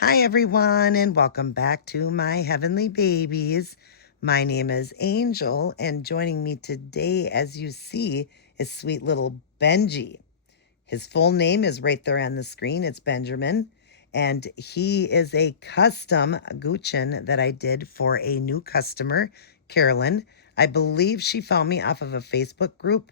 Hi, everyone, and welcome back to my heavenly babies. My name is Angel, and joining me today, as you see, is sweet little Benji. His full name is right there on the screen. It's Benjamin, and he is a custom Gucci that I did for a new customer, Carolyn. I believe she found me off of a Facebook group,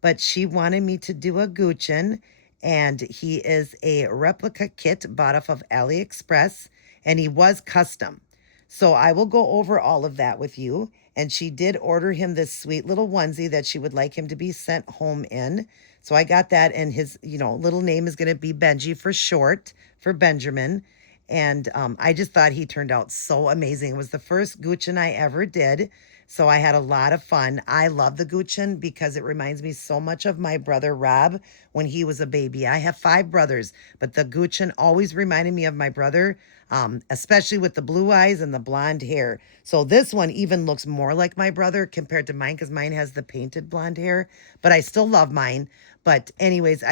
but she wanted me to do a Gucci, and he is a replica kit bought off of AliExpress, and he was custom. So I will go over all of that with you. And she did order him this sweet little onesie that she would like him to be sent home in. So I got that, and his, little name is going to be Benji for short, for Benjamin. And I just thought he turned out so amazing. It was the first Gucci I ever did. So I had a lot of fun. I love the Gucci because it reminds me so much of my brother Rob when he was a baby. I have 5 brothers, but the Gucci always reminded me of my brother, especially with the blue eyes and the blonde hair. So this one even looks more like my brother compared to mine because mine has the painted blonde hair, but I still love mine. But anyways,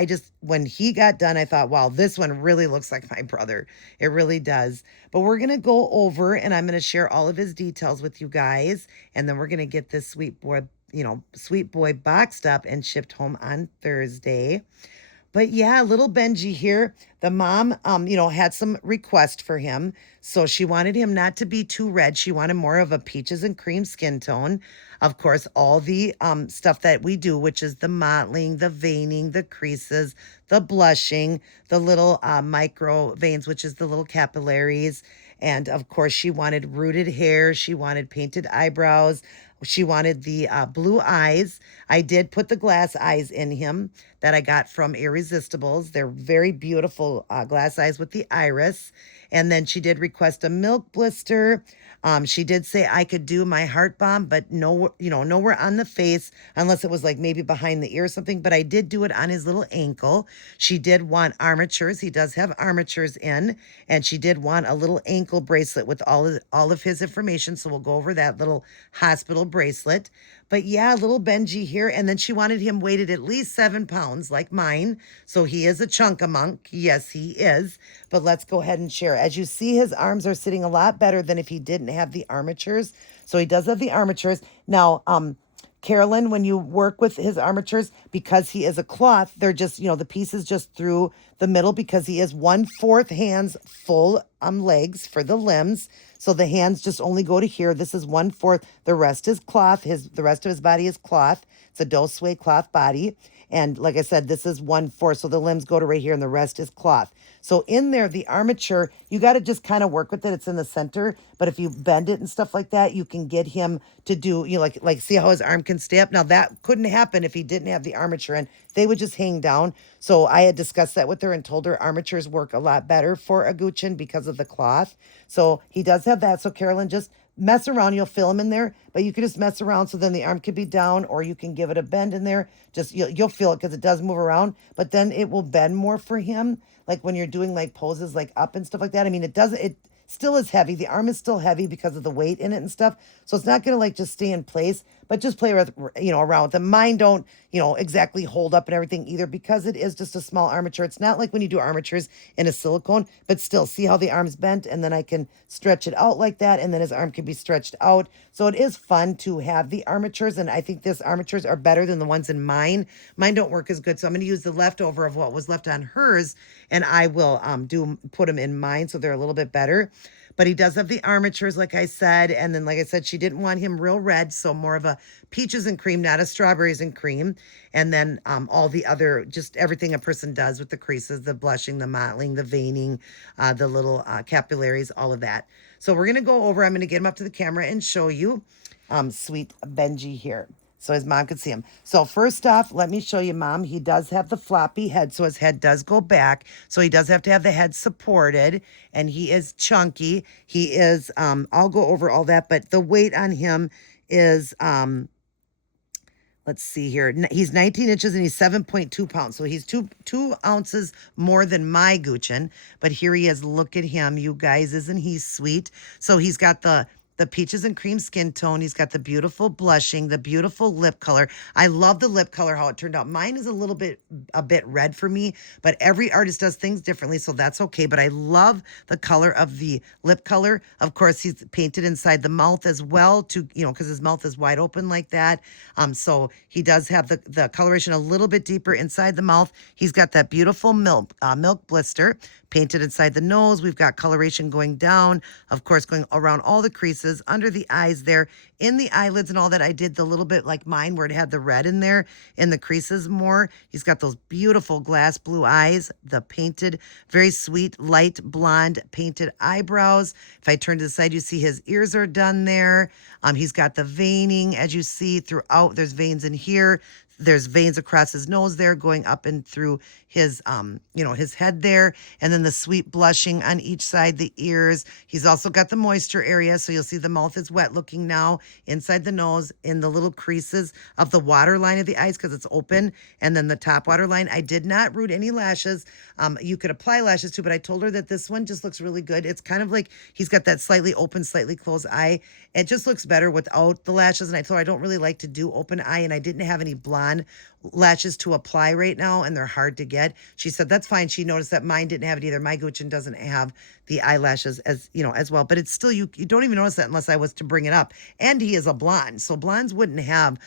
when he got done, I thought, wow, this one really looks like my brother. It really does. But we're going to go over and I'm going to share all of his details with you guys. And then we're going to get this sweet boy boxed up and shipped home on Thursday. But yeah, little Benji here, the mom, had some request for him. So she wanted him not to be too red. She wanted more of a peaches and cream skin tone. Of course, all the stuff that we do, which is the mottling, the veining, the creases, the blushing, the little micro veins, which is the little capillaries. And of course, she wanted rooted hair. She wanted painted eyebrows. She wanted the blue eyes. I did put the glass eyes in him that I got from Irresistibles. They're very beautiful glass eyes with the iris. And then she did request a milk blister. She did say I could do my heart bomb, but no, nowhere on the face, unless it was like maybe behind the ear or something. But I did do it on his little ankle. She did want armatures. He does have armatures in, and she did want a little ankle bracelet with all of his information. So we'll go over that little hospital bracelet. But yeah, little Benji here. And then she wanted him weighted at least 7 pounds, like mine. So he is a chunk-a-monk. Yes, he is. But let's go ahead and share. As you see, his arms are sitting a lot better than if he didn't have the armatures. So he does have the armatures. Now, Carolyn, when you work with his armatures, because he is a cloth, they're just, the pieces just through the middle because he is 1/4 hands full legs for the limbs. So the hands just only go to here. This is 1/4. The rest is cloth. The rest of his body is cloth. It's a doe sway cloth body. And like I said, this is 1/4. So the limbs go to right here and the rest is cloth. So in there, the armature, you got to just kind of work with it. It's in the center. But if you bend it and stuff like that, you can get him to do, like see how his arm can stay up. Now that couldn't happen if he didn't have the armature in. They would just hang down. So I had discussed that with her and told her armatures work a lot better for a Gucci because of the cloth. So he does have that. So Carolyn, just mess around. You'll fill him in there, but you can just mess around. So then the arm could be down, or you can give it a bend in there. Just you'll feel it because it does move around, but then it will bend more for him. Like when you're doing like poses like up and stuff like that. I mean, it still is heavy. The arm is still heavy because of the weight in it and stuff. So it's not going to like just stay in place, but just play with, around with them. Mine don't, exactly hold up and everything either because it is just a small armature. It's not like when you do armatures in a silicone, but still see how the arm's bent, and then I can stretch it out like that. And then his arm can be stretched out. So it is fun to have the armatures. And I think this armatures are better than the ones in mine. Mine don't work as good. So I'm going to use the leftover of what was left on hers, and I will put them in mine so they're a little bit better. But he does have the armatures, like I said. And then, like I said, she didn't want him real red. So more of a peaches and cream, not a strawberries and cream. And then all the other, just everything a person does with the creases, the blushing, the mottling, the veining, the little capillaries, all of that. So we're going to go over, I'm going to get him up to the camera and show you sweet Benji here, so his mom could see him. So first off, let me show you, Mom. He does have the floppy head, so his head does go back. So he does have to have the head supported, and he is chunky. He is, I'll go over all that, but the weight on him is, let's see here. He's 19 inches and he's 7.2 pounds. So he's two ounces more than my Gucci. But here he is. Look at him, you guys. Isn't he sweet? So he's got the the peaches and cream skin tone. He's got the beautiful blushing, the beautiful lip color. I love the lip color, how it turned out. Mine is a bit red for me, but every artist does things differently, so that's okay. But I love the color of the lip color. Of course, he's painted inside the mouth as well to, because his mouth is wide open like that. So he does have the coloration a little bit deeper inside the mouth. He's got that beautiful milk blister painted inside the nose. We've got coloration going down, of course, going around all the creases, under the eyes there, in the eyelids and all that. I did the little bit like mine where it had the red in there, in the creases more. He's got those beautiful glass blue eyes, the painted, very sweet, light blonde painted eyebrows. If I turn to the side, you see his ears are done there. He's got the veining, as you see throughout. There's veins in here. There's veins across his nose there, going up and through his, his head there. And then the sweet blushing on each side, the ears. He's also got the moisture area. So you'll see the mouth is wet looking now inside the nose, in the little creases of the water line of the eyes, because it's open. And then the top water line. I did not root any lashes. You could apply lashes too, but I told her that this one just looks really good. It's kind of like he's got that slightly open, slightly closed eye. It just looks better without the lashes. And I told her I don't really like to do open eye, and I didn't have any blonde lashes to apply right now, and they're hard to get. She said that's fine. She noticed that mine didn't have it either. My Gucci doesn't have the eyelashes as well, but it's still, you don't even notice that unless I was to bring it up. And he is a blonde, so blondes wouldn't have,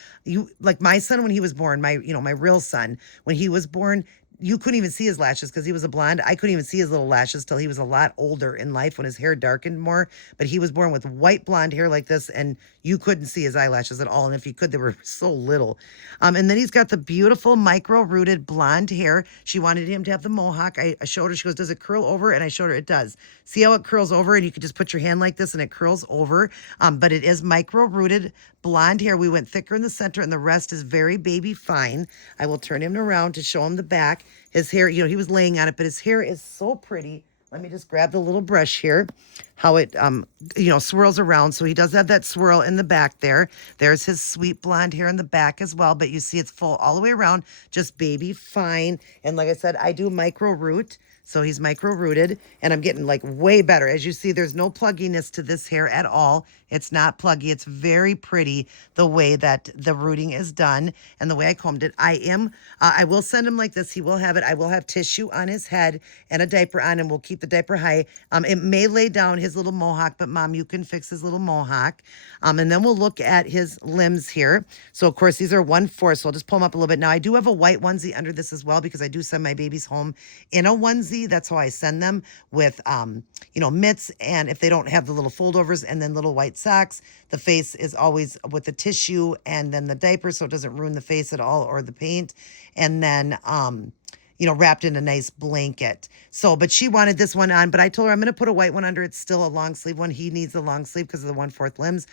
like my son when he was born, my real son, when he was born, you couldn't even see his lashes because he was a blonde. I couldn't even see his little lashes till he was a lot older in life, when his hair darkened more. But he was born with white blonde hair like this, and you couldn't see his eyelashes at all. And if you could, they were so little. And then he's got the beautiful micro-rooted blonde hair. She wanted him to have the mohawk. I showed her. She goes, does it curl over? And I showed her it does. See how it curls over? And you could just put your hand like this and it curls over. But it is micro-rooted blonde hair. We went thicker in the center, and the rest is very baby fine. I will turn him around to show him the back. His hair, he was laying on it, but his hair is so pretty. Let me just grab the little brush here, how it, swirls around. So he does have that swirl in the back there. There's his sweet blonde hair in the back as well, but you see it's full all the way around, just baby fine. And like I said, I do micro root. So he's micro rooted, and I'm getting like way better. As you see, there's no plugginess to this hair at all. It's not pluggy. It's very pretty the way that the rooting is done and the way I combed it. I will send him like this. He will have it. I will have tissue on his head and a diaper on, and we'll keep the diaper high. It may lay down his little mohawk, but Mom, you can fix his little mohawk. And then we'll look at his limbs here. So of course, these are 1/4. So I'll just pull them up a little bit. Now I do have a white onesie under this as well, because I do send my babies home in a onesie. That's how I send them, with, mitts, and if they don't have the little foldovers, and then little white socks. The face is always with the tissue and then the diaper, so it doesn't ruin the face at all, or the paint. And then, wrapped in a nice blanket. So, but she wanted this one on, but I told her I'm going to put a white one under. It's still a long sleeve one. He needs a long sleeve because of the 1/4 limbs.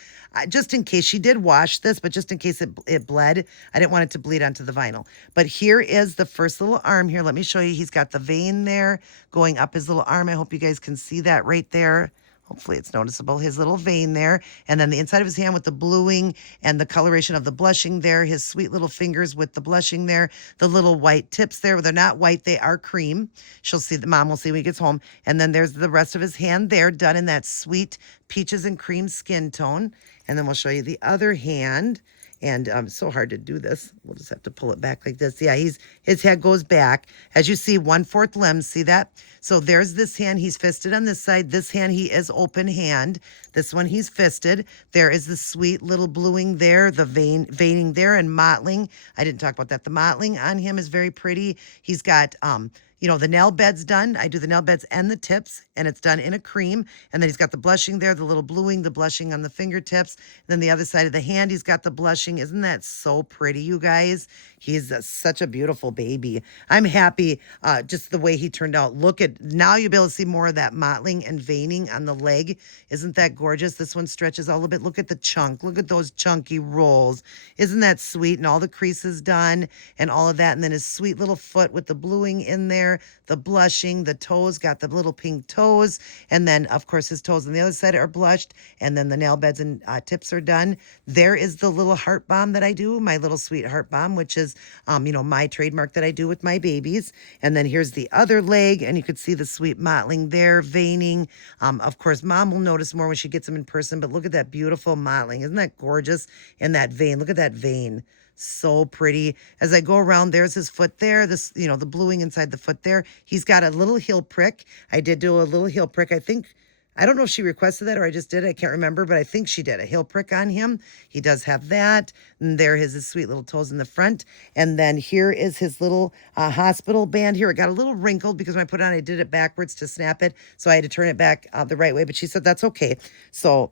Just in case, she did wash this, but just in case it bled, I didn't want it to bleed onto the vinyl. But here is the first little arm here. Let me show you. He's got the vein there going up his little arm. I hope you guys can see that right there. Hopefully it's noticeable, his little vein there. And then the inside of his hand with the bluing and the coloration of the blushing there. His sweet little fingers with the blushing there. The little white tips there. They're not white, they are cream. She'll see, the mom will see when he gets home. And then there's the rest of his hand there, done in that sweet peaches and cream skin tone. And then we'll show you the other hand. And it's so hard to do this. We'll just have to pull it back like this. Yeah, his head goes back. As you see, 1/4 limb. See that? So there's this hand. He's fisted on this side. This hand, he is open hand. This one, he's fisted. There is the sweet little bluing there, the veining there, and mottling. I didn't talk about that. The mottling on him is very pretty. He's got the nail beds done. I do the nail beds and the tips, and it's done in a cream. And then he's got the blushing there, the little bluing, the blushing on the fingertips. And then the other side of the hand, he's got the blushing. Isn't that so pretty, you guys? He's such a beautiful baby. I'm happy just the way he turned out. Look at, now you'll be able to see more of that mottling and veining on the leg. Isn't that gorgeous? This one stretches all a bit. Look at the chunk. Look at those chunky rolls. Isn't that sweet? And all the creases done and all of that. And then his sweet little foot with the bluing in there. there, the blushing, the toes, got the little pink toes. And then, of course, his toes on the other side are blushed. And then the nail beds and tips are done. There is the little heart balm that I do, my little sweet heart balm, which is, my trademark that I do with my babies. And then here's the other leg, and you could see the sweet mottling there, veining. Of course, mom will notice more when she gets them in person, but look at that beautiful mottling. Isn't that gorgeous? And that vein, look at that vein. So pretty. As I go around, there's his foot there, this, the bluing inside the foot there. He's got a little heel prick. I did do a little heel prick. I don't know if she requested that or I just did it. I can't remember, but I think she did a heel prick on him. He does have that. And there is his sweet little toes in the front. And then here is his little hospital band here. It got a little wrinkled because when I put it on, I did it backwards to snap it. So I had to turn it back the right way, but she said that's okay. So,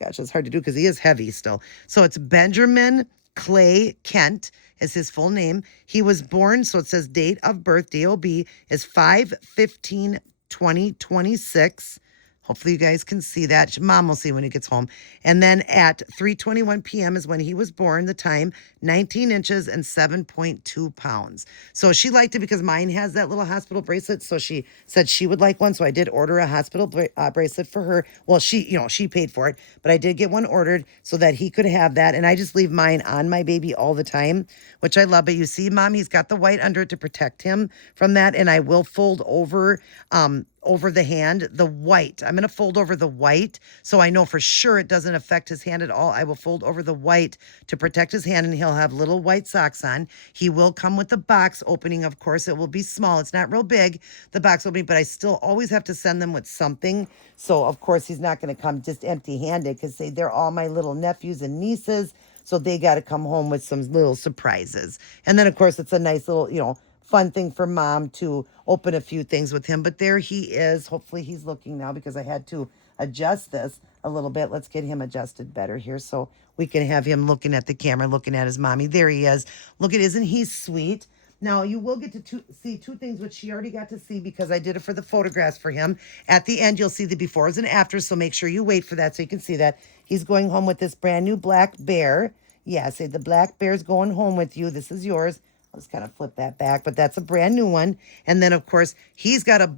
gosh, it's hard to do because he is heavy still. So it's Benjamin Clay Kent is his full name. He was born, so it says date of birth, DOB, is 5/15/2026. Hopefully you guys can see that. Mom will see when he gets home. And then at 3:21 p.m. is when he was born, the time, 19 inches and 7.2 pounds. So she liked it because mine has that little hospital bracelet. So she said she would like one. So I did order a hospital bracelet for her. Well, she paid for it, but I did get one ordered so that he could have that. And I just leave mine on my baby all the time, which I love. But you see, Mom, he's got the white under it to protect him from that. And I will fold over the hand, the white. I'm going to fold over the white so I know for sure it doesn't affect his hand at all. I will fold over the white to protect his hand, and he'll have little white socks on. He will come with the box opening, of course. It will be small. It's not real big, the box opening, but I still always have to send them with something. So, of course, he's not going to come just empty-handed because they're all my little nephews and nieces, so they got to come home with some little surprises. And then, of course, it's a nice little, fun thing for Mom to open a few things with him. But there he is. Hopefully he's looking now because I had to adjust this a little bit. Let's get him adjusted better here so we can have him looking at the camera, looking at his mommy. There he is. Look at, isn't he sweet? Now, you will get to see two things, which she already got to see because I did it for the photographs for him. At the end, you'll see the befores and afters, so make sure you wait for that so you can see that. He's going home with this brand new black bear. Yeah, say the black bear's going home with you. This is yours. I'll just kind of flip that back, but that's a brand new one. And then, of course, he's got a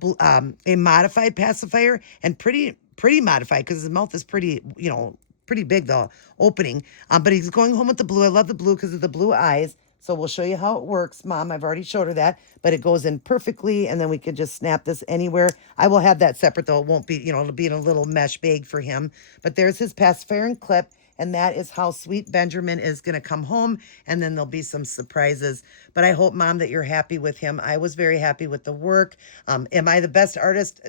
modified pacifier and pretty modified because his mouth is pretty big, the opening. But he's going home with the blue. I love the blue because of the blue eyes. So we'll show you how it works, Mom. I've already showed her that, but it goes in perfectly, and then we could just snap this anywhere. I will have that separate, though. It won't be, it'll be in a little mesh bag for him. But there's his pacifier and clip. And that is how sweet Benjamin is going to come home. And then there'll be some surprises. But I hope, Mom, that you're happy with him. I was very happy with the work. Am I the best artist?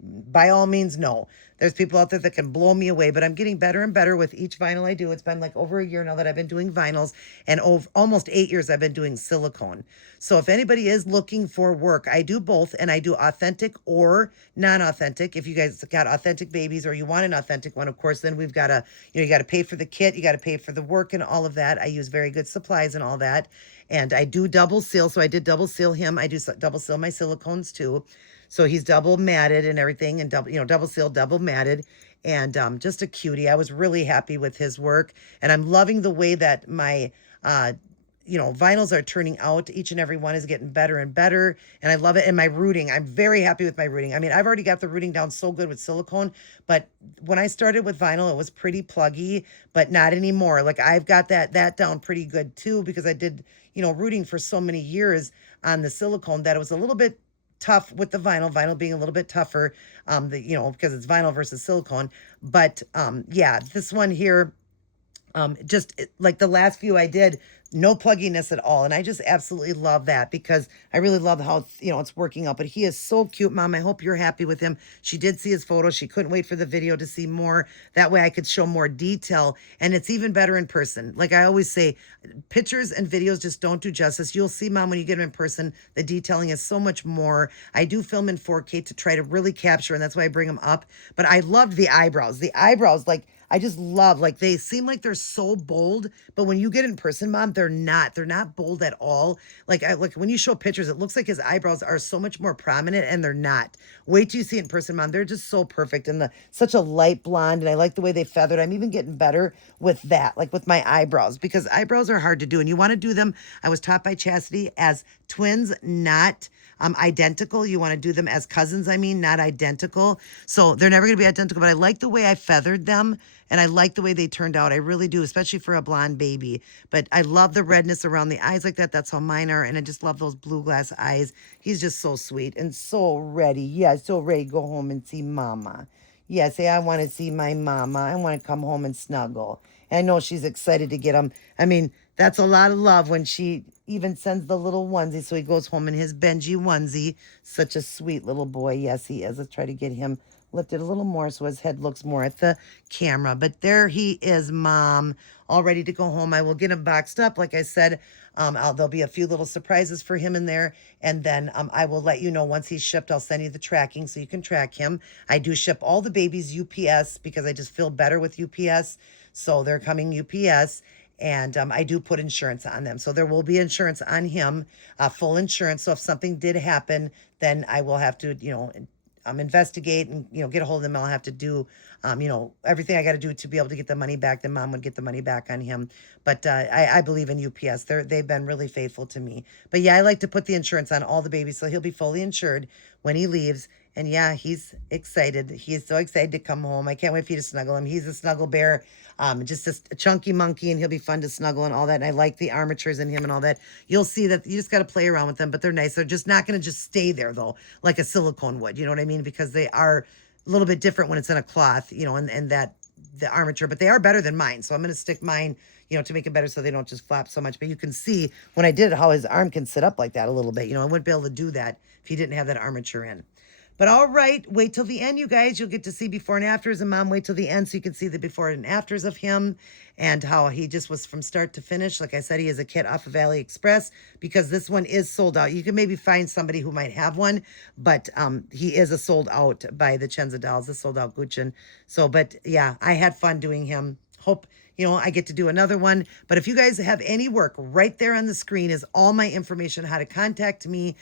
By all means, no. There's people out there that can blow me away, but I'm getting better and better with each vinyl I do. It's been like over a year now that I've been doing vinyls, and almost 8 years I've been doing silicone. So if anybody is looking for work, I do both, and I do authentic or non-authentic. If you guys got authentic babies or you want an authentic one, of course, then we've got to, you got to pay for the kit, you got to pay for the work and all of that. I use very good supplies and all that. And I do double seal, so I did double seal him. I do double seal my silicones too. So he's double matted and everything, and double sealed, double matted, and just a cutie. I was really happy with his work, and I'm loving the way that my vinyls are turning out. Each and every one is getting better and better, and I love it. And my rooting, I'm very happy with my rooting. I mean, I've already got the rooting down so good with silicone, but when I started with vinyl, it was pretty pluggy, but not anymore. Like I've got that down pretty good too, because I did rooting for so many years on the silicone that it was a little bit tough with the vinyl being a little bit tougher, because it's vinyl versus silicone. But yeah, this one here, like the last few I did, no plugginess at all. And I just absolutely love that because I really love how, it's working out. But he is so cute, Mom. I hope you're happy with him. She did see his photo. She couldn't wait for the video to see more. That way I could show more detail. And it's even better in person. Like I always say, pictures and videos just don't do justice. You'll see, Mom, when you get him in person, the detailing is so much more. I do film in 4K to try to really capture, and that's why I bring them up. But I loved the eyebrows. The eyebrows, like, I just love, like, they seem like they're so bold, but when you get in person, Mom, they're not. They're not bold at all. Like when you show pictures, it looks like his eyebrows are so much more prominent, and they're not. Wait till you see it in person, Mom. They're just so perfect, and such a light blonde, and I like the way they feathered. I'm even getting better with that, like with my eyebrows, because eyebrows are hard to do, and you want to do them. I was taught by Chastity as twins, not identical. You want to do them as cousins, I mean, not identical. So they're never going to be identical, but I like the way I feathered them, and I like the way they turned out. I really do, especially for a blonde baby. But I love the redness around the eyes like that. That's how mine are, and I just love those blue glass eyes. He's just so sweet and so ready. Yeah, so ready to go home and see Mama. Yeah, say, I want to see my Mama. I want to come home and snuggle. And I know she's excited to get him. I mean, that's a lot of love when she even sends the little onesie. So he goes home in his Benji onesie. Such a sweet little boy. Yes, he is. Let's try to get him lifted a little more so his head looks more at the camera. But there he is, Mom, all ready to go home. I will get him boxed up. Like I said, there'll be a few little surprises for him in there. And then I will let you know once he's shipped. I'll send you the tracking so you can track him. I do ship all the babies UPS because I just feel better with UPS. So they're coming UPS. And I do put insurance on them. So there will be insurance on him, full insurance. So if something did happen, then I will have to, investigate and, get a hold of them. I'll have to do, everything I got to do to be able to get the money back. Then Mom would get the money back on him. But I believe in UPS. They've been really faithful to me. But yeah, I like to put the insurance on all the babies. So he'll be fully insured when he leaves. And yeah, he's excited. He is so excited to come home. I can't wait for you to snuggle him. He's a snuggle bear, just a chunky monkey, and he'll be fun to snuggle and all that. And I like the armatures in him and all that. You'll see that you just got to play around with them, but they're nice. They're just not going to just stay there, though, like a silicone would. You know what I mean? Because they are a little bit different when it's in a cloth, and that the armature, but they are better than mine. So I'm going to stick mine, to make it better so they don't just flap so much. But you can see when I did it, how his arm can sit up like that a little bit. I wouldn't be able to do that if he didn't have that armature in. But all right, wait till the end, you guys. You'll get to see before and afters. And Mom, wait till the end so you can see the before and afters of him and how he just was from start to finish. Like I said, he is a kit off of AliExpress because this one is sold out. You can maybe find somebody who might have one, but he is a sold out by the Chenza Dolls, the sold out Gucci. So, but yeah, I had fun doing him. Hope I get to do another one. But if you guys have any work, right there on the screen is all my information, how to contact me,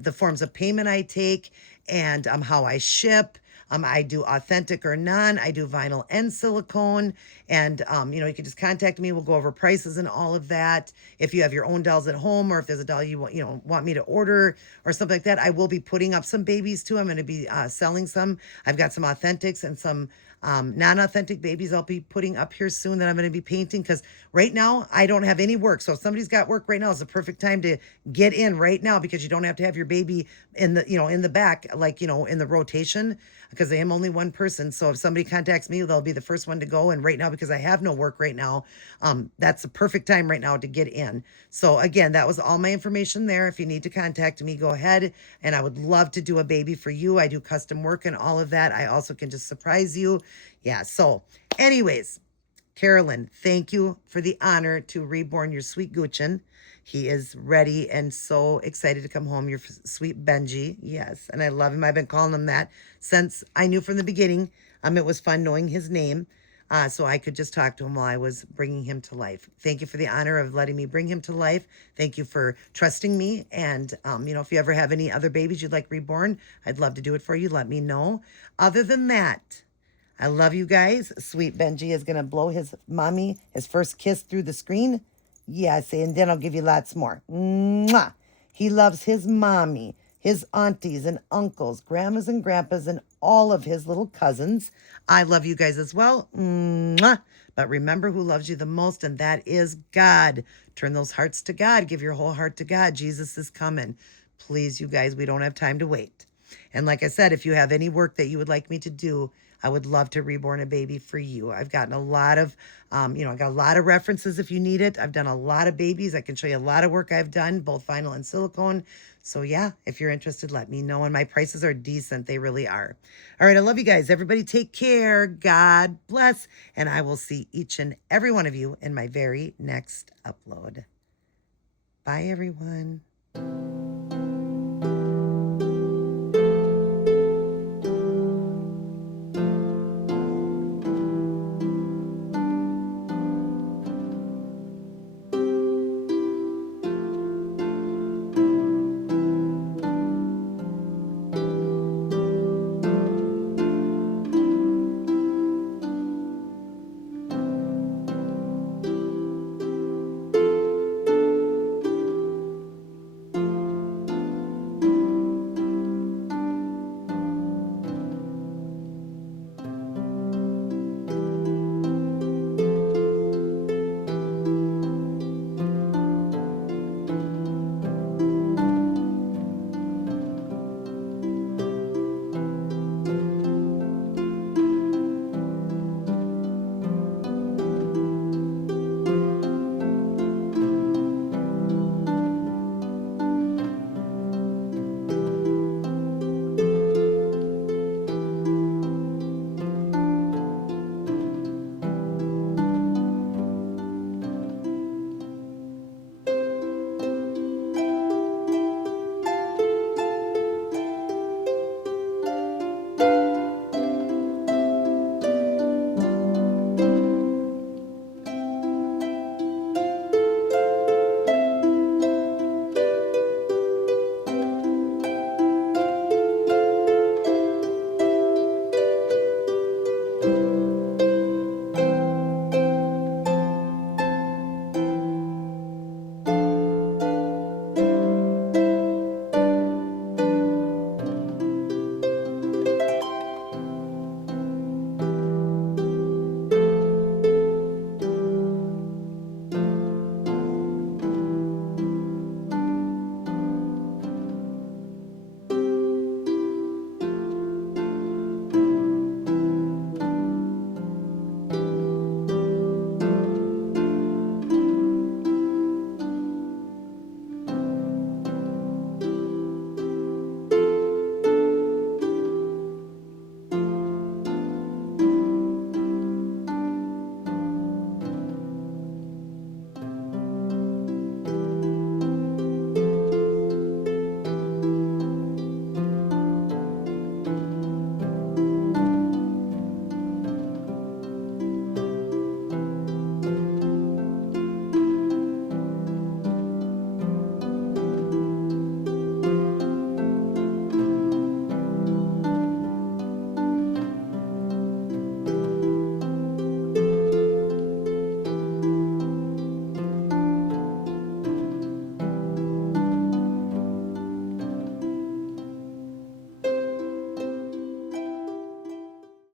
the forms of payment I take, and how I ship. I do authentic or non. I do vinyl and silicone. And, you can just contact me. We'll go over prices and all of that. If you have your own dolls at home, or if there's a doll you want me to order or something like that, I will be putting up some babies too. I'm going to be selling some. I've got some authentics and some non-authentic babies I'll be putting up here soon that I'm going to be painting, because right now I don't have any work. So if somebody's got work right now, it's the perfect time to get in right now, because you don't have to have your baby in the in the back, like in the rotation, because I am only one person. So if somebody contacts me, they'll be the first one to go. And right now, because I have no work right now, that's the perfect time right now to get in. So again, that was all my information there. If you need to contact me, go ahead. And I would love to do a baby for you. I do custom work and all of that. I also can just surprise you. Yeah. So anyways, Carolyn, thank you for the honor to reborn your sweet Gucci. He is ready and so excited to come home. Your sweet Benji. Yes. And I love him. I've been calling him that since I knew from the beginning. It was fun knowing his name. So I could just talk to him while I was bringing him to life. Thank you for the honor of letting me bring him to life. Thank you for trusting me. And, if you ever have any other babies you'd like reborn, I'd love to do it for you. Let me know. Other than that, I love you guys. Sweet Benji is going to blow his mommy his first kiss through the screen. Yes, and then I'll give you lots more. Mwah! He loves his mommy, his aunties and uncles, grandmas and grandpas, and all of his little cousins. I love you guys as well. Mwah! But remember who loves you the most, and that is God. Turn those hearts to God. Give your whole heart to God. Jesus is coming. Please, you guys, we don't have time to wait. And like I said, if you have any work that you would like me to do, I would love to reborn a baby for you. I've gotten a lot of, I got a lot of references if you need it. I've done a lot of babies. I can show you a lot of work I've done, both vinyl and silicone. So yeah, if you're interested, let me know. And my prices are decent. They really are. All right. I love you guys. Everybody take care. God bless. And I will see each and every one of you in my very next upload. Bye, everyone.